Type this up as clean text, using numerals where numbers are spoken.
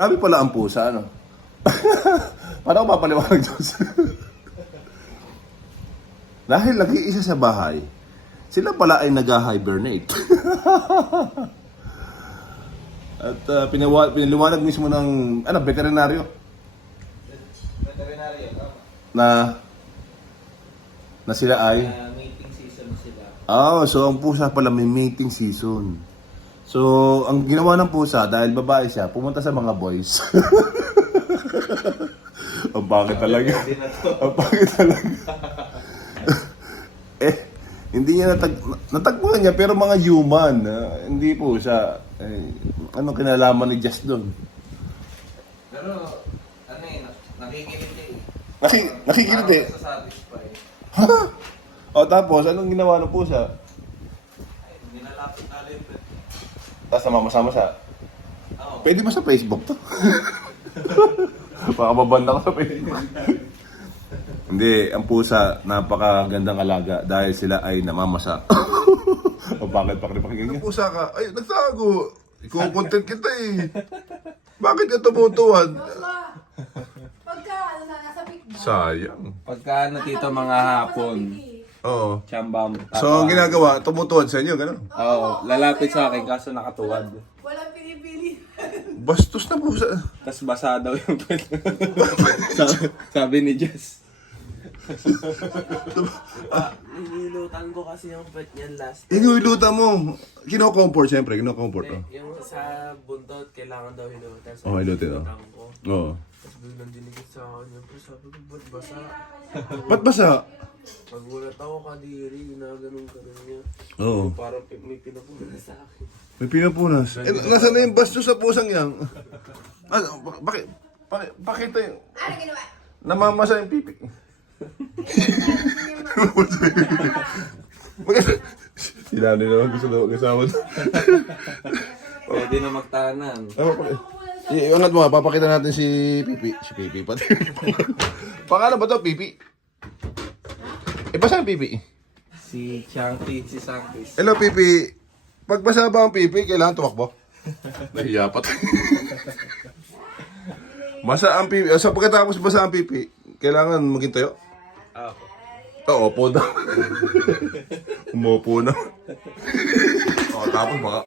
Sabi pala ang pusa, ano? Paano ko papaliwanag, Diyos? Dahil nag-iisa sa bahay, sila pala ay nag-hibernate. At pinaliwanag mismo ng, veterinaryo. Veterinaryo, tama. Na sila ay... Mating season sila. So ang pusa pala may mating season. So, ang ginawa ng pusa, dahil babae siya, pumunta sa mga boys. Ang bakit talaga. Ang bakit talaga. Hindi niya natagpuan niya, pero mga human. Hindi po siya. Anong kinalaman ni Jess doon? Pero, nakikiliti. Nakikiliti? Satisfy. Ha? Tapos, anong ginawa ng pusa? Ay, nilalapit na rin. Tapos namamasa siya. Oo. Pwede ba sa Facebook to? Baka mabanda ko sa Facebook. Hindi, ang pusa, napakagandang alaga dahil sila ay namamasa. O bakit pakinggan niya? Pusa ka, ay, nagtago. Iko-content kita eh. Bakit ka tumutuwan? Pagka, nasa picnic. Sayang. Pagka nakita mga hapon, Oo. tsambam. So, ang ginagawa, tumutuwad sa inyo, gano'n? Oo, lalapit sa akin kaso nakatuwad. Walang pinipili. Bastos na pusa. Tapos basa daw yung pet. sabi ni Jess. Nilutan ko kasi yung pet niyan last. Inuiluta mo. Kino-comfort, siyempre. Kino-comfort. Oh. Yung sa buntot, kailangan daw hilutan. So, Oh, hilutin, oh. hilutan ko. Oo. Tapos biglang dinigit sa akin. Yung sabi ko, ba't basa? Ba't basa? Magulat ako kadiri, ginaganon ka rin niya. Oo. Parang may pinapuna sa akin. May pinapunas. Nasaan na yung bastos sa pusang yan? Bakit yung... Ano ginawa? Namamasa yung pipi. Sinanay naman gusto na mag-asawa. Pwede na magtanan. Iangat mo nga, papakita natin si Pipi. Si Pipi pati. Pangalan ba to, Pipi? Basa ang Pipi. Si Changti, si Sankis. Hello, Pipi. Pag basa ba ang Pipi, kailangan tumakbo? Nahiya pa tayo. Basa ang Pipi. Sa pagkatapos basa ang Pipi, kailangan maging tayo? Oo, upo daw. Umupo na. Tapos baka...